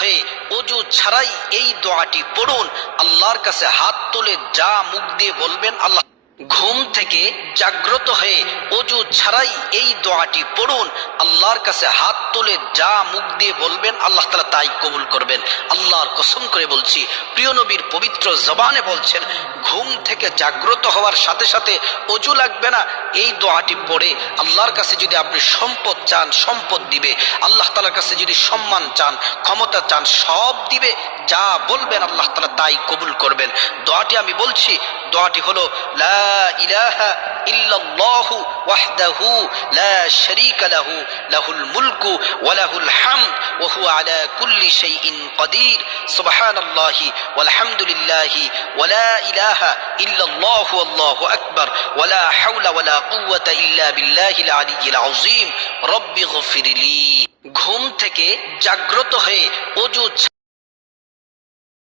হয়ে ওযু ছাড়াই এই দোয়াটি পড়ুন। আল্লাহর কাছে হাত তুলে যা মুখ দিয়ে বলবেন আল্লাহ। ঘুম থেকে জাগ্রত হয়ে ওযু ছাড়াই এই দোয়াটি পড়ুন। আল্লাহর কাছে হাত তুলে যা মুখ দিয়ে বলবেন আল্লাহ তাআলা তাই কবুল করবেন। আল্লাহর কসম করে বলছি, প্রিয় নবীর পবিত্র জবানে বলছেন, ঘুম থেকে জাগ্রত হওয়ার সাথে সাথে ওযু লাগবে না, এই দোয়াটি পড়ে আল্লাহর কাছে যদি আপনি সম্পদ চান সম্পদ দিবে, আল্লাহ তাআলার কাছে যদি সম্মান চান ক্ষমতা চান সব দিবে। যা বলবেন আল্লাহ তাআলা তাই কবুল করবেন। দোয়াটি আমি বলছি, দোয়াটি হলো লা ইলাহা ইল্লাল্লাহু ওয়াহদাহু লা শারীকা লাহু লাহুল মুলকু ওয়া লাহুল হামদ ওয়া হুয়া আলা কুল্লি শাইইন কাদির সুবহানাল্লাহি ওয়াল হামদুলিল্লাহি ওয়া লা ইলাহা ইল্লাল্লাহু আল্লাহু আকবার ওয়া লা হাওলা ওয়া লা কুওয়াতা ইল্লা বিল্লাহিল আলিয়্যিল আযীম রব্বিগফিরলি। ঘুম থেকে জাগ্রত হয়ে ওযু